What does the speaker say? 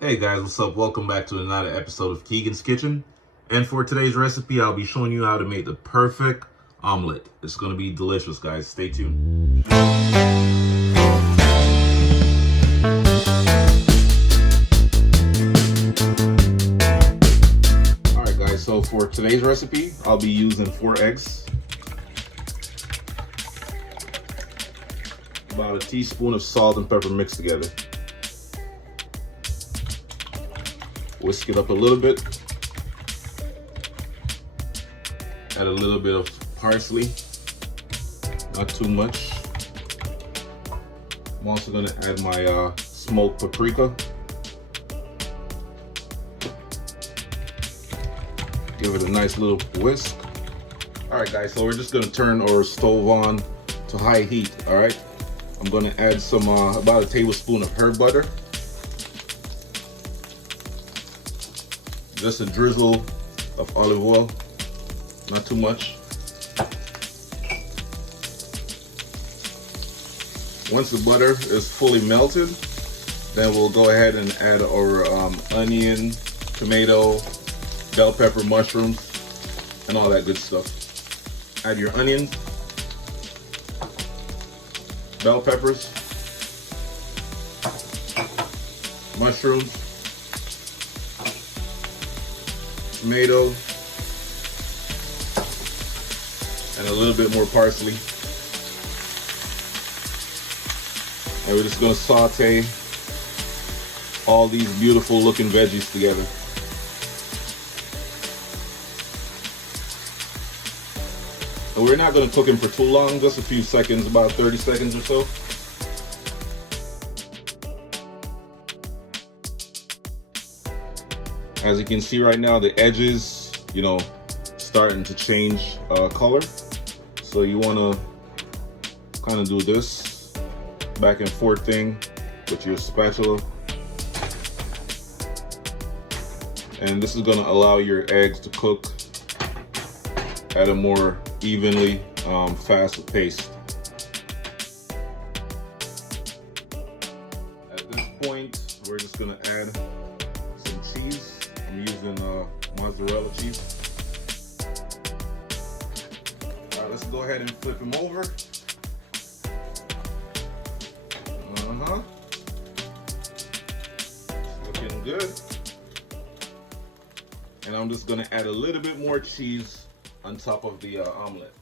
Hey guys, what's up? Welcome back to another episode of Keegan's Kitchen. And for today's recipe, I'll be showing you how to make the perfect omelet. It's going to be delicious, guys. Stay tuned. Alright guys, so for today's recipe, I'll be using 4 eggs, about a teaspoon of salt and pepper mixed together. Whisk it up a little bit. Add a little bit of parsley, not too much. I'm also going to add my smoked paprika. Give it a nice little whisk. Alright guys, so we're just going to turn our stove on to high heat, alright? I'm going to add some, about a tablespoon of herb butter. Just a drizzle of olive oil, not too much. Once the butter is fully melted, then we'll go ahead and add our onion, tomato, bell pepper, mushrooms, and all that good stuff. Add your onions, bell peppers, mushrooms, tomato, and a little bit more parsley. And we're just going to saute all these beautiful looking veggies together. And we're not going to cook them for too long, just a few seconds, about 30 seconds or so. As you can see right now, the edges, starting to change color. So you want to kind of do this back and forth thing with your spatula. And this is going to allow your eggs to cook at a more evenly, faster pace. At this point, we're just going to add some cheese. I'm using mozzarella cheese. Alright, let's go ahead and flip them over. Looking good. And I'm just going to add a little bit more cheese on top of the omelet.